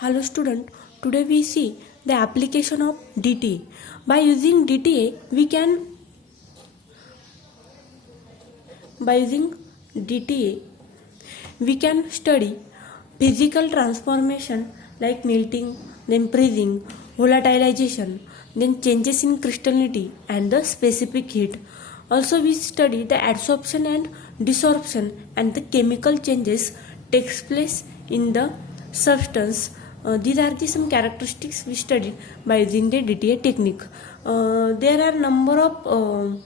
Hello student, today we see the application of DTA. By using DTA, we can study physical transformation like melting, then freezing, volatilization, then changes in crystallinity and the specific heat. Also we study the adsorption and desorption and the chemical changes takes place in the substance. These are some characteristics we studied by using the DTA technique. There are number of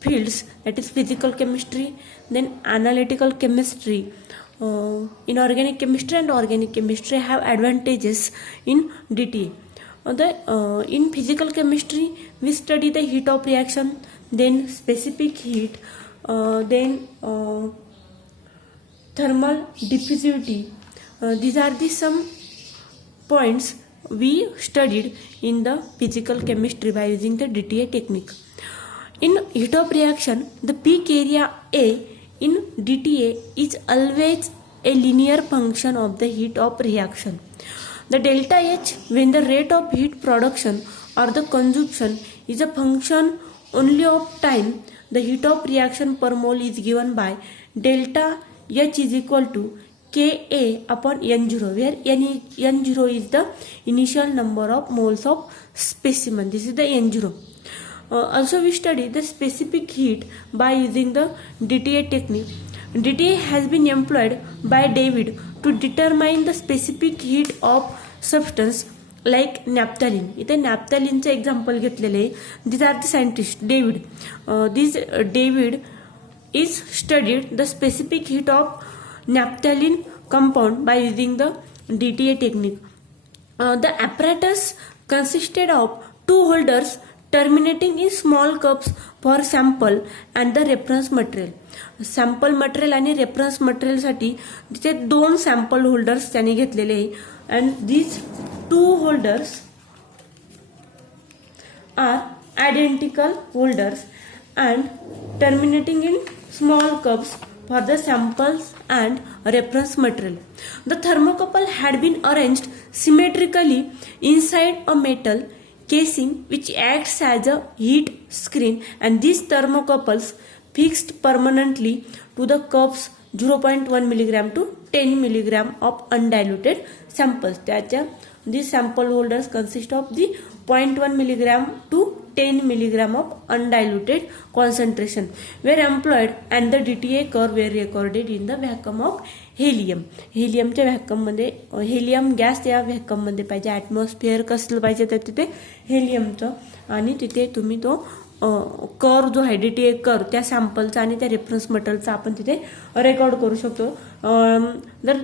fields, that is physical chemistry, then analytical chemistry, inorganic chemistry and organic chemistry have advantages in DTA. In physical chemistry we study the heat of reaction, then specific heat, then thermal diffusivity. These are some points we studied in the physical chemistry by using the DTA technique. In heat of reaction, the peak area A in DTA is always a linear function of the heat of reaction. The delta H, when the rate of heat production or the consumption, is a function only of time. The heat of reaction per mole is given by delta H is equal to Ka upon N0, where N0 is the initial number of moles of specimen. This is the N0. Also we study the specific heat by using the DTA technique. DTA has been employed by David to determine the specific heat of substance like naphthalene. इथे naphthalene चे example घेतलेले आहे. These are the scientists David. David is studied the specific heat of naphthalene compound by using the DTA technique. The apparatus consisted of two holders terminating in small cups for sample and the reference material. Sample material आणि reference material साठी तिथे दोन sample holders त्याने घेतलेले आहे, and these two holders are identical holders and terminating in small cups for the samples and reference material. The thermocouple had been arranged symmetrically inside a metal casing which acts as a heat screen, and these thermocouples fixed permanently to the cups 0.1 mg to 10 mg of undiluted samples. These sample holders consist of the 0.1 mg to 10 mg of undiluted concentration were employed, and the DTA curve were recorded in the vacuum of helium. हेलियमच्या vacuum मध्ये helium gas या vacuum मध्ये पाहिजे. Atmosphere कसलं पाहिजे तर तिथे हेलियमचं, आणि तिथे तुम्ही तो कर्व जो आहे DTA कर्व त्या सॅम्पलचा आणि त्या रेफरन्स मटेरियलचा आपण तिथे रेकॉर्ड करू शकतो. जर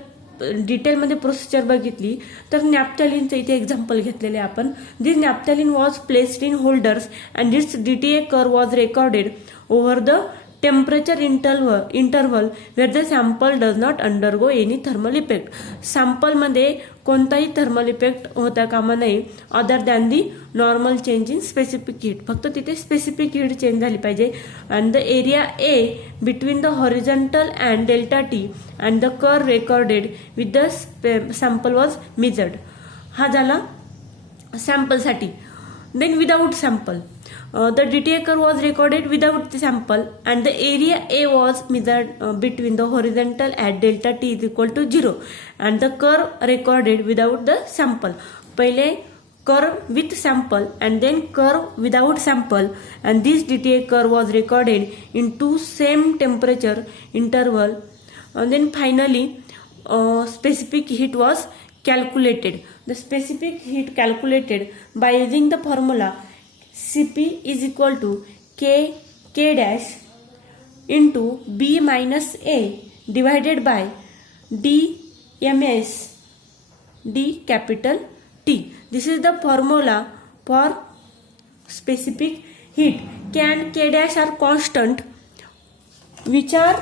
डिटेलमध्ये प्रोसिजर बघितली तर नॅफ्थॅलिनचं इथे एक्झाम्पल घेतलेले आपण. This naphthalene was placed in holders and this DTA curve was recorded over the temperature interval where the sample does not undergo any thermal effect. सॅम्पलमध्ये कोणताही थर्मल इफेक्ट होता कामा नाही other than the normal change in specific heat. फक्त तिथे specific heat change झाली पाहिजे. And the area A between the horizontal and delta T and the curve recorded with the sample was measured. हा झाला सॅम्पलसाठी. Then without sample the DTA curve was recorded without the sample, and the area A was measured between the horizontal at delta T is equal to 0, and the curve recorded without the sample. पहिले curve with sample and then curve without sample, and this DTA curve was recorded in two same temperature interval, and then finally specific heat was calculated. The specific heat calculated by using the formula Cp is equal to K dash into B minus A divided by dms d capital T. This is the formula for specific heat. K and K dash are constant which are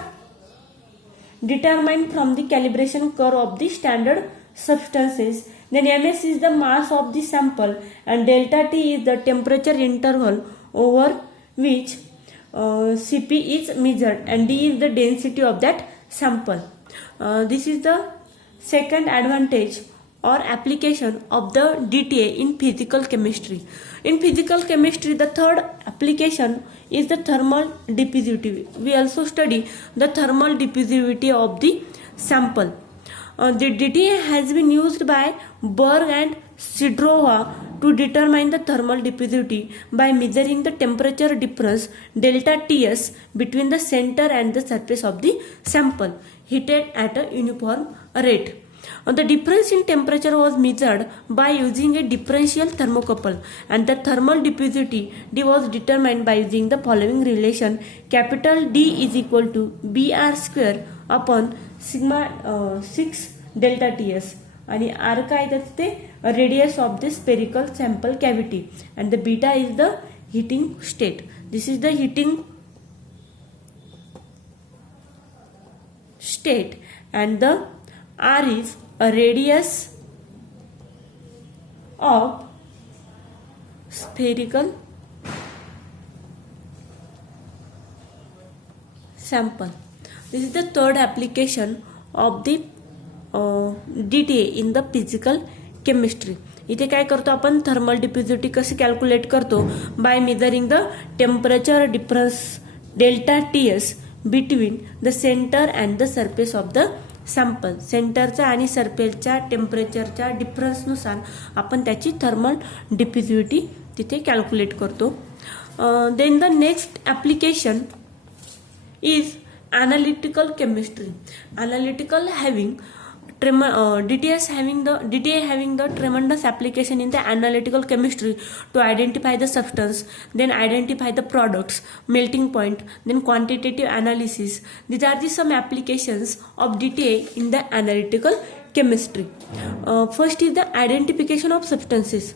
determined from the calibration curve of the standard substances. Then ms is the mass of the sample and delta T is the temperature interval over which Cp is measured, and D is the density of that sample. This is the second advantage or application of the DTA in physical chemistry. In physical chemistry, the third application is the thermal diffusivity. We also study the thermal diffusivity of the sample. The DTA has been used by Berg and Sidorova to determine the thermal diffusivity by measuring the temperature difference delta Ts between the center and the surface of the sample heated at a uniform rate. The difference in temperature was measured by using a differential thermocouple, and the thermal diffusivity D was determined by using the following relation: capital D is equal to Br square upon sigma 6 delta Ts, आणि R काय तर ते radius of the spherical sample cavity, and the beta is the heating state. This is the heating state, and the R is a radius of spherical sample. This is the third application of the DTA in the physical chemistry. इथे काय करतो आपण, thermal डिफ्युजिव्हिटी कशी calculate करतो, by measuring the temperature difference delta TS between the centre and the surface of the sample. सेंटरच्या आणि सरफेसच्या टेम्परेचरच्या डिफरन्सनुसार आपण त्याची थर्मल डिफ्युजिव्हिटी तिथे कॅल्क्युलेट करतो. Then the next application is analytical chemistry. Analytical having DTA having the tremendous application in the analytical chemistry to identify the substance, then identify the products, melting point, then quantitative analysis. These are the some applications of DTA in the analytical chemistry. First is the identification of substances.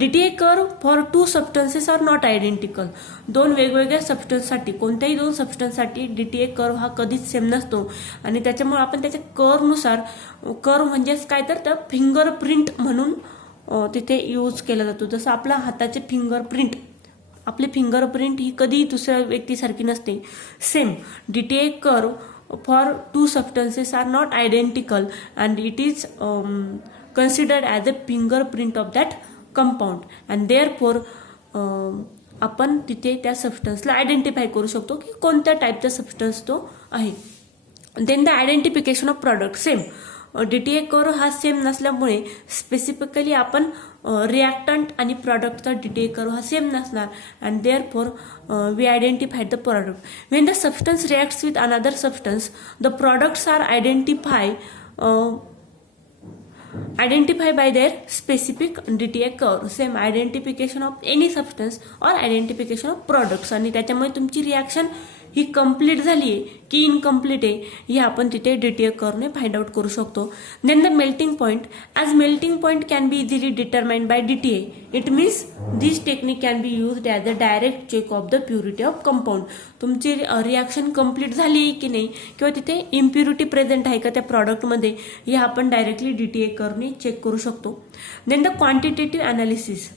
DTA curve for two substances are not identical. दोन वेगवेगळ्या सबस्टन्ससाठी, कोणत्याही दोन सबस्टन्ससाठी DTA curve हा कधीच same नसतो, आणि त्याच्यामुळे आपण त्याच्या कर्वनुसार, कर्व म्हणजेच काय तर त्या फिंगरप्रिंट म्हणून तिथे यूज केला जातो. जसं आपला हाताचे फिंगरप्रिंट, आपली फिंगरप्रिंट ही कधी दुसऱ्या व्यक्तीसारखी नसते. Same DTA curve for two substances are not identical and it is considered as a fingerprint of that compound, and therefore आपण तिथे त्या सबस्टन्सला आयडेंटिफाय करू शकतो की कोणत्या टाईपचा सबस्टन्स तो आहे. Then the identification of product. Same DTA curve हा सेम नसल्यामुळे स्पेसिफिकली आपण रिॲक्टंट आणि प्रॉडक्टचा DTA कर्व हा सेम नसणार, and therefore we identify the product. When the substance reacts with another substance, the products are identify by their specific DTA curve. Same identification of any substance or identification of products, आणि त्याच्यामुळे तुमची reaction ही complete झाली आहे की incomplete आहे हे आपण तिथे DTA कर्वने find out करू शकतो. Then the melting point. As melting point can be easily determined by DTA, it means this technique can be used as a direct check of the purity of compound. तुमची reaction complete झाली की नाही, किंवा तिथे impurity present आहे का त्या प्रॉडक्टमध्ये, हे आपण डायरेक्टली DTA कर्वने चेक करू शकतो. Then the quantitative analysis.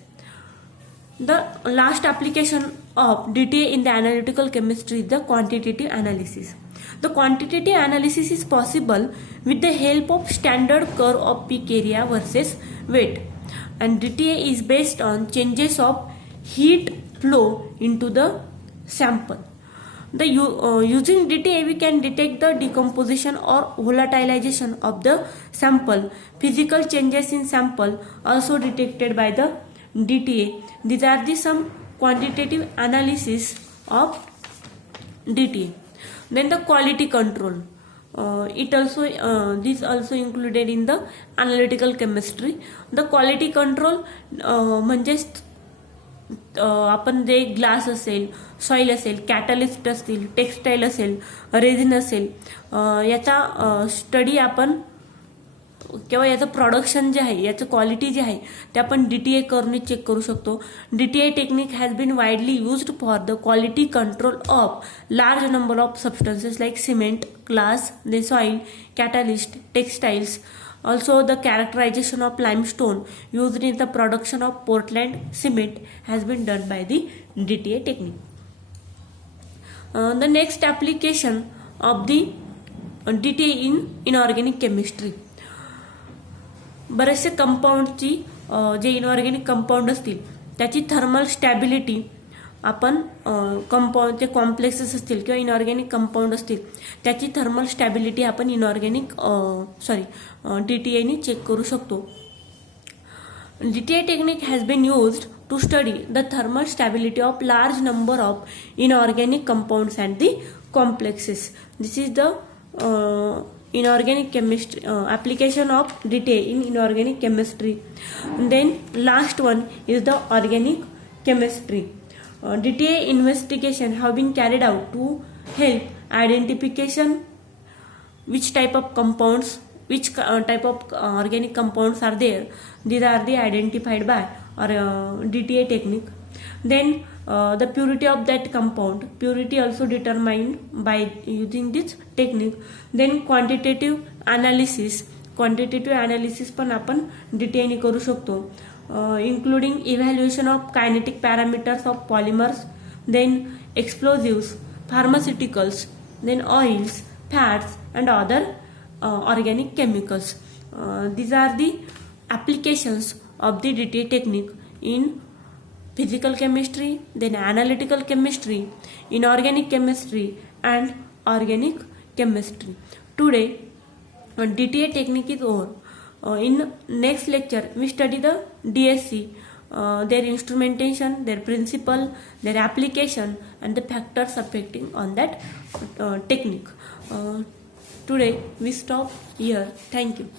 The last application of DTA in the analytical chemistry is the quantitative analysis. The quantitative analysis is possible with the help of standard curve of peak area versus weight, and DTA is based on changes of heat flow into the sample. Using DTA we can detect the decomposition or volatilization of the sample. Physical changes in sample also detected by the DTA. These are the some quantitative analysis of DTA. Then the quality control. This also included in the analytical chemistry. The quality control म्हणजे आपण जे glass असेल, soil असेल, catalyst असतील, textile असेल, resin असेल, याचा study आपण किंवा याचं प्रोडक्शन जे आहे, याचं क्वालिटी जे आहे ते आपण DTA कर्वने चेक करू शकतो. DTA technique has been widely used for the quality control of large number of substances like cement, glass, the soil, catalyst, textiles. Also the characterization of limestone used in the production of Portland cement has been done by the DTA technique. The next application of the DTA in inorganic chemistry. बरेचसे कंपाऊंडची जे inorganic compound असतील त्याची thermal stability आपण compound जे complexes असतील किंवा inorganic compound असतील त्याची thermal stability आपण DTA check करू शकतो. DTA technique has been used to study the thermal stability of large number of inorganic compounds and the complexes. This is the inorganic chemistry application of DTA in inorganic chemistry. And then last one is the organic chemistry. DTA investigation have been carried out to help identification which type of compounds, which type of organic compounds are there. These are the identified by DTA technique. Then the purity of that compound, purity also determined by using this technique. Then quantitative analysis पण आपण DTA ने करू शकतो, including evaluation of kinetic parameters of polymers, then explosives, pharmaceuticals, then oils, fats and other organic chemicals. These are the applications of the DTA technique in physical chemistry, then analytical chemistry, inorganic chemistry and organic chemistry. Today DTA technique is over. In next lecture we study the DSC, their instrumentation, their principle, their application and the factors affecting on that technique. Today we stop here. Thank you.